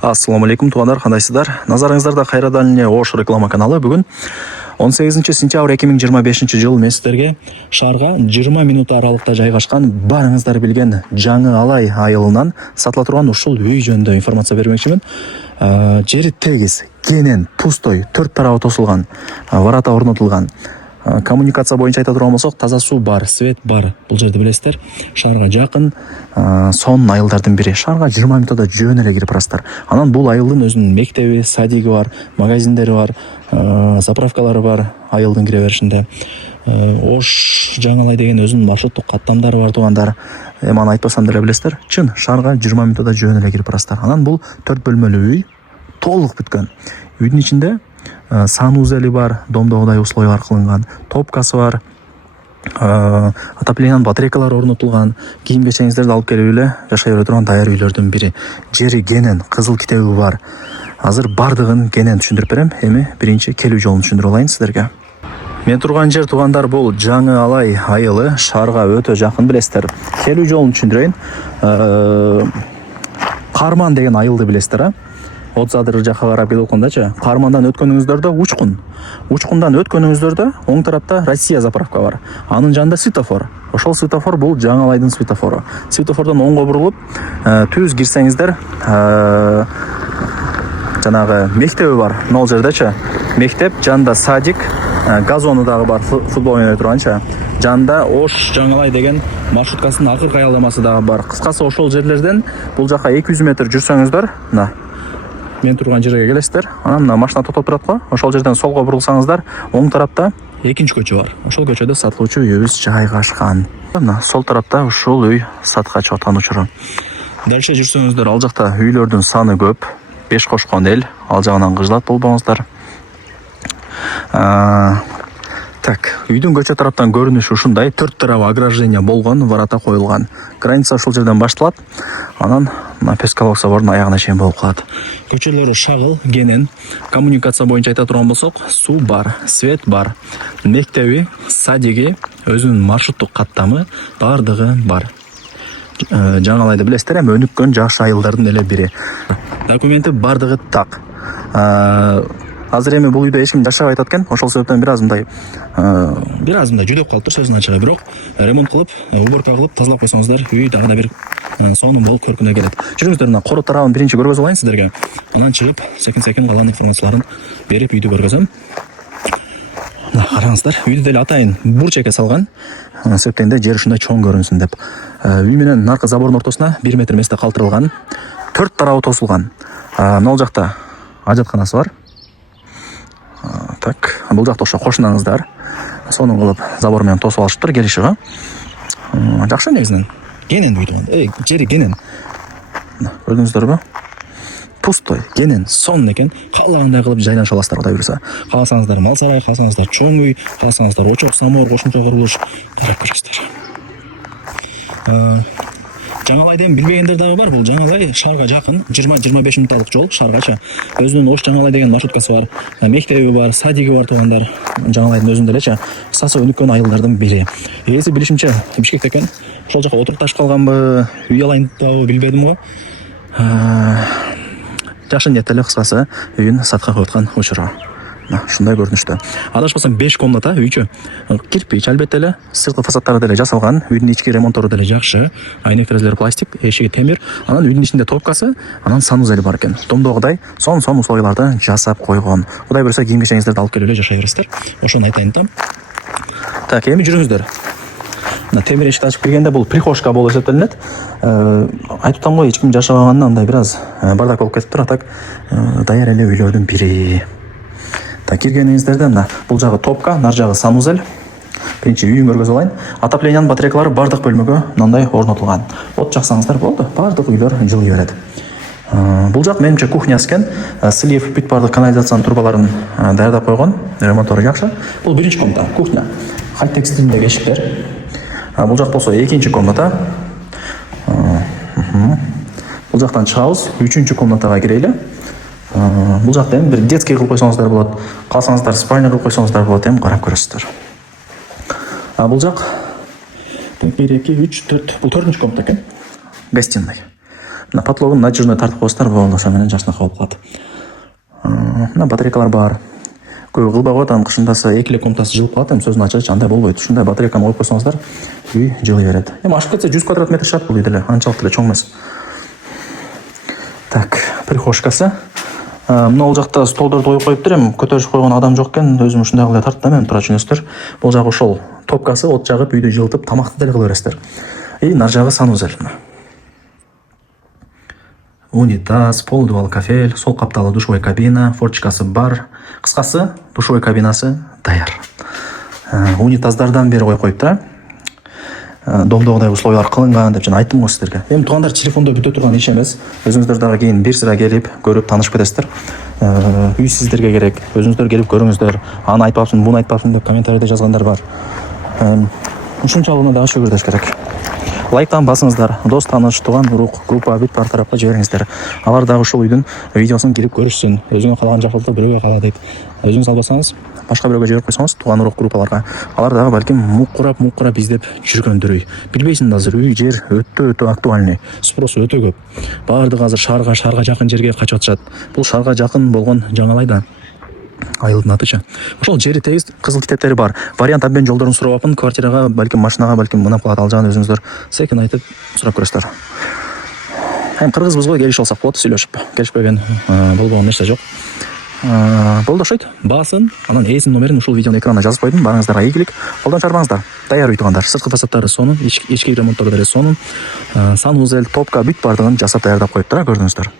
Ассаламу алейкум туугандар, кандайсыздар? Назарыңыздарда Кайрадан эле Ош реклама каналы. Бүгүн 18 сентябрь 2025 жыл мен сиздерге шаарга 20 минут аралыкта жайгашкан барыңыздар билген Жаңы Алай айылынан сатыла турган ушул үй жөнүндө информация бермекчимин. Жери тегиз, кенен, пустой, 4 тарабы тосулган, варата орнотулган. Коммуникация боюнча айта турган болсок, таза суу бар, свет бар. Бул жерде билесиздер, шаарга жакын сонун айылдардын бири. Шаарга 20 минутта жөн эле кирип барасыздар. Анан бул айылдын өзүнүн мектеби, садиги бар, магазиндери бар, заправкалары бар айылдын кире беришинде. Ош Жаңы Алай деген өзүнүн маршруттук каттамдары бар туугандар. Аны айтпасам деле билесиздер, чын шаарга 20 минутта жөн эле кирип барасыздар. Анан бул 4 бөлмөлүү үй, толук бүткөн. Үйдүн ичинде санузели бар, домдогудай условиялар кылынган, топкасы бар, отоплениянын батарейкалары орнотулган, кийим кечеңиздерди алып келип эле жашай бере турган даяр үйлөрдүн бири. Жери кенен, кызыл китеби бар. Азыр бардыгын кенен түшүндүрүп берем. Эми биринчи келүү жолун түшүндүрүп алайын сиздерге. Мен турган жер туугандар бул Жаңы Алай айылы, шаарга өтө жакын билесиздер. Келүү жолун түшүндүрөйүн. Карман деген айылды билесиздер, а? Отзадыр жака карап келип аткандачы, Кармандан өткөнүңүздөрдө Учкундан өткөнүңүздөрдө оң тарапта Россия заправка бар. Анын жанында светофор. Ошол светофор бул Жаңы Алайдын светофору. Светофордон оңго бурулуп, түз кирсеңиздер, жанагы мектеби бар. Нол жердечи. Мектеп, жанында садик, газону дагы бар, футбол ойной турганчы. Жанында Ош Жаңы Алай деген маршруткасынын акыркы аялдамасы дагы бар. Кыскасы ошол жерлерден бул жака 200 метр жүрсөңүздөр, мен турган жерге келесиздер. Анан машина токтоп турат го. Ошол жерден солго бурулсаңыздар, оң тарапта экинчи көчө бар. Ошол көчөдө сатылуучу үйүбүз жайгашкан. Сол тарапта ушул үй сатка чыгып аткан учуру. Дальше жүрсөңүздөр, ал жакта үйлөрдүн саны көп. 5 кошкон эл, ал жагынан кыжылат болбоңуздар. Так, үйдүн көчө тараптан көрүнүшү ушундай. 4 тарабы ограждение болгон, варата коюлган. Граница ушул жерден башталат. Анан Пескалок соборунун аягына чейин болуп калат. Көчөлөрү шагыл, кенен. Коммуникация боюнча айта турган болсок, суу бар, свет бар. Мектеби, садиги, өзүнүн маршруттук каттамы бардыгы бар. Жаңы Алайды билесиздер, эми өнүккөн жаш айылдардын эле бири. Документи бардыгы так. Азыр эми бул үйдө эч ким жашабай атат экен. Ошол себептен бир аз мындай жүдөп калыптыр сөзүн ачыгы. Бирок ремонт кылып, уборка кылып, тазалап койсоңуздар, үй дагы да бир сонун болуп көркүнө келет. Жүрүңүздөр, мына коро тарабын биринчи көргөзүп алайын сиздерге. Анан чыгып, секин калган информацияларын берип үйдү көргөзөм. Караңыздар, үйдү деле атайын бурчекке салган. Себептен жер ушундай чоң көрүнсүн деп. Үй менен наркы забордун ортосуна 1 метр месте калтырылган. 4 тарабы тосулган. Нол жакта ажатканасы бар. Так, бул жакта ошо кошунаңыздар. Сонун кылып забор менен тосуп алышыптыр, келишиги. Жакшы негизинен. Кенен үйдү. Жери кенен. Көрдүңүздөрбү? Пустой, кенен, сонун экен. Каалагандай кылып жайланыша аласыздар, Кудай буйруса. Кааласаңыздар мал сарай, кааласаңыздар чоң үй, кааласаңыздар очок, самор, кошумча курулуш карап көрөсүздөр. Жаңы Алайден билбегендер дагы бар. Бул Жаңы Алай шаарга жакын, 20-25 минутталык жол шааргачы. Өзүнүн Ош Жаңы Алай деген маршруткасы бар, мектеби бар, садиги бар туугандар. Жаңы Алайдын өзүндө элечи кысасы өнүккөн айылдардын бири. Ээси билишимче Бишкекте экен. Ошол жака отуруп ташып калганбы, үй алайындабы билбедим го. Жакшы ниетте эле кыскасы үйүн сатка коюп аткан учуру. Ушундай көрүнүштө. Адашпасам 5 комната үйчү. Кирпич албетте эле, сырткы фасадтары деле жасалган, үйдүн ички ремонттору деле жакшы. Айнек терезелери пластик, эшиги темир. Анан үйдүн ичинде топкасы, анан санузели бар экен. Домдогудай сонун условияларды жасап койгон. Кудай буйруса кийим кечеңиздерди алып келип эле жашай бересиздер. Ошону айтайын да. Так, эми жүрүңүздөр. Темир эшикти ачып киргенде бул прихожка болуп эсептелинет. Айтып атам го, эч ким жашабаганына андай бир аз бардак болуп кетиптир. Так, даяр эле үйлөрдүн бири. Так, киргениңиздерде мына бул жагы топка, нар жагы санузел. Биринчи үйүн көргөзүп алайын. Отоплениянын батарейкалары бардык бөлмөгө мындай орнотулган. От жаксаңыздар болду, бардык үйлөр жылый берет. Бул жак менимче кухнясы экен. Слив, бүт бардык канализациянын турбаларын даярдап койгон. Ремонттору жакшы. Бул биринчи комната, кухня. Хай-тек стилиндеги эшиктер. Бул жак болсо экинчи комната. Бул жактан чыгабыз, 3-чү комнатага кирели. Бул жакта эми бир детский кылып койсоңуздар болот. Калсаңыздар спальня кылып койсоңуздар болот, эми карап көрөсүздөр. Бул жак 1 2 3 4, бул 4-чү комната экен. Гостиная. мына потлогун натяжной тартып коесуздар, болду ошо менен жакшынакай болуп калат. Мына батарейкалар бар. Көбү кылбай коет, анын кышындасы эки эле комнатасы жылып калат, эми сөзүн ачыгычы андай болбойт. Ушундай батарейканы коюп койсоңуздар, үй жылый берет. Эми ашып кетсе 100 квадрат метр шарт бул үй деле, анчалык деле чоң эмес. Так, прихожкасы. Мына ол жакта столдорду коюп коюптур, эми көтөрүшүп койгон адам жок экен, өзүм ушундай кылып тарттым, эми тура түшүнөсүздөр. Бул жагы ошол топкасы, от жагып үйдү жылытып, тамакты деле кыла бересиздер. И нар жагы санузел. Унитаз, полудубал кафель, сол капталуу душевой кабина, форточкасы бар. Кыскасы, душевой кабинасы даяр. Унитаздардан бери коюп коюптур. Домдогудай условиялар кылынган деп жана айттым го сиздерге. Эми туугандар, телефондо бүтө турган иш эмес. Өзүңүздөр дагы кийин бир сыра келип, көрүп, таанышып кетесиздер. Үй сиздерге керек. Өзүңүздөр келип көрүңүздөр. Аны айтпапсың, буну айтпапсың деп комментарийде жазгандар бар. Ушунчалыгына дагы шүгүр деш керек. Лайктан басыңыздар. Дос, тааныш, туган, урук, группа, бүт бар тарапка жибериңиздер. Алар дагы ушул үйдүн видеосун кирип көрүшсүн. Өзүңө калган жакшылыктар бирөөгө кала дейт. Өзүңүз албасаңыз, башка бирөөгө жиберип койсоңуз, туган урук группаларга, алар дагы балким муккурап издеп жүргөндүр үй. Билбейсиң, азыр үй жер өтө актуальный. Спросу өтө көп. Баардыгы азыр шаарга жакын жерге качып атышат. Бул шаарга жакын болгон Жаңалайда. Айылдын атычы. Ошол жери тегиз, кызыл китептери бар. Вариант обмен жолдорун сурабапмын, квартирага, балким машинага, балким мына плата алжаган өзүңүздөр секин айтып сурап көрөсүздөр. Эми кыргызбыз го, келише алсак болот, сүйлөшүп. Келишпеген болбогон нерсе жок. Болду окшойт. Баасын, анан ээсинин номерин ушул видеонун экранына жазып койдум. Барыңыздарга ийгилик. Колдон чарбаңыздар. Даяр үй туугандар. Сырткы фасадтары сонун, ички ремонттору деле сонун. Санузел, топка бүт бардыгын жасап даярдап коюптур, көрдүңүздөр.